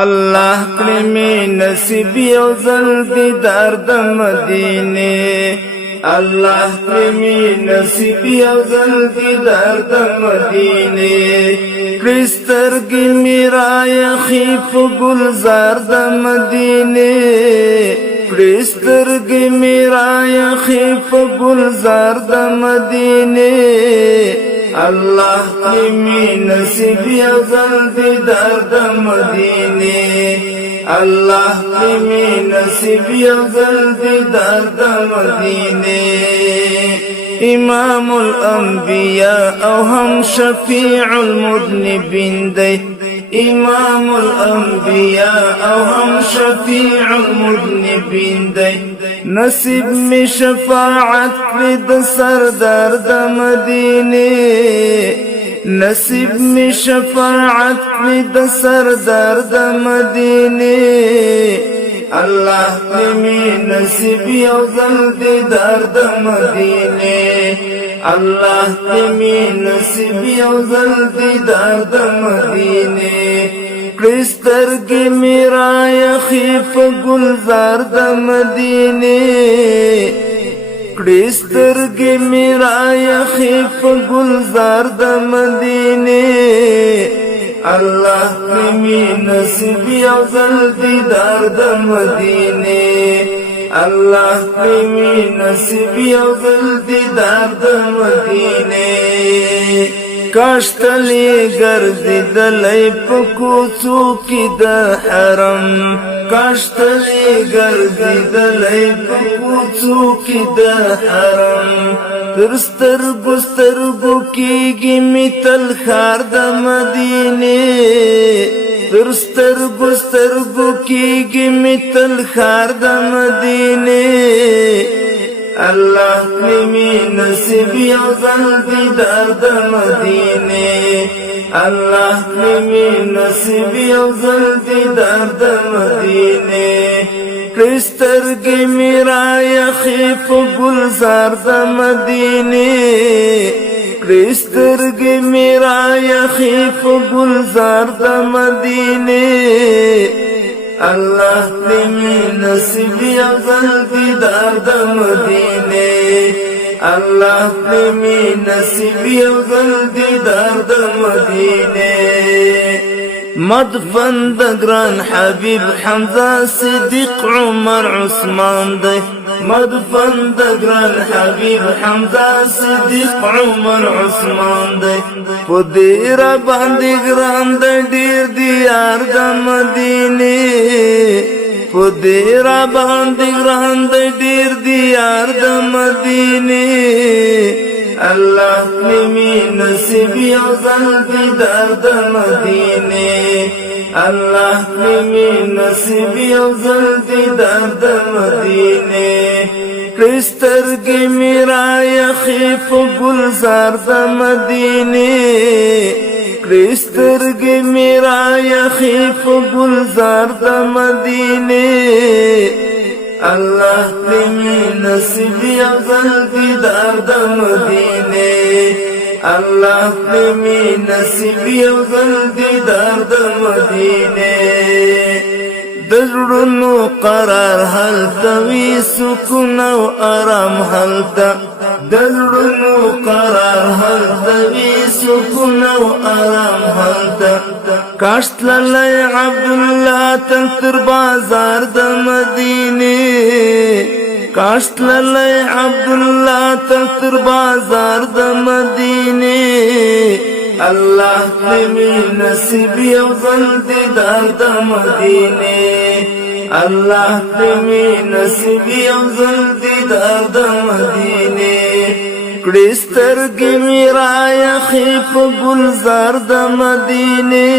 الله کړمې نصیب یو ځل دیدار د مدینه الله کړمې نصیب یو ځل دیدار د مدینه سترګې مې رايخې په ګلزار د مدینه سترګې مې رايخې په گلزار د مدینه الله کړمې نصیب یو ځل دیدار د مدینه الله کړمې نصیب یو ځل دیدار د مدینه امام الانبیاء او هم شفیع المذنبین دی امام الانبیاء او هم شفیع المذنبین دی نصیب می شفاعت کړی د سردار د مدینه نصیب می شفاعت کړی د سردار د مدینه الله کړمې نصیب یو ځل دیدار د مدینه الله کړمې نصیب یو ځل دیدار د مدینه سترګې مې رايخې په گلزار د مدینه سترګې مې رايخې په گلزار د مدینه الله کړمې نصیب یو ځل دیدار د مدینه الله کړمې نصیب یو ځل دیدار د مدینه کاش تلې ګرځېدلې په کوڅو کې د حرم کاش تلې ګرځېدلې په کوڅو کې د حرم تر سترګو سترګو کېږي مې تل ښار د مدینې تر سترګو سترګو کېږي مې تل ښار د مدینې الله کړمې نصیب یو ځل دیدار د مدینه الله کړمې نصیب یو ځل دیدار د مدینه سترګې مې رايخې په گلزار د مدینه سترګې مې رايخې په گلزار د مدینه الله کړمې نصیب یو ځل دیدار د مدینه الله کړمې نصیب یو ځل دیدار د مدینه مدفن د ګران حبیب حمزه صدیق عمر عثمان دی مدفن د ګران حبیب حمزه صدیق عمر عثمان دی په دې را باندې ګران د ډیر دیار د مدینه په دې را باندې ګران د ډیر دیار د مدینه الله کړمې نصیب یو ځل دیدار د مدینه الله کړمې نصیب یو ځل دیدار د مدینه سترګې مې رايخې په گلزار د مدینه سترګې مې رايخې په گلزار د مدینه الله کړمې نصیب یو ځل دیدار د مدینه الله کړمې نصیب یو ځل دیدار د مدینه د زړونو قرار هلته وي سکون او آرام هلته د زړونو قرار هلته وي سکون او آرام هلته کاش تللی عبدالله تر بازار د مدینه کاش تللی عبدالله تر بازار د مدینه الله کړمې نصیب یو ځل دیدار د مدینه الله کړمې نصیب یو ځل دیدار د مدینه سترګې مې رايخې په گلزار د مدینه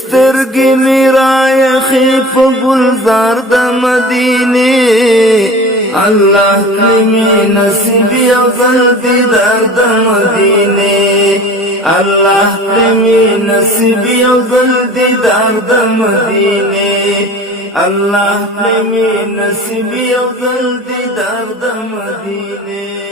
سترګې مې رايخې په گلزار د مدینه الله کړمې نصیب یو ځل دیدار د مدینه الله کړمې نصیب یو ځل دیدار د مدینه الله کړمې نصیب یو ځل دیدار د مدینه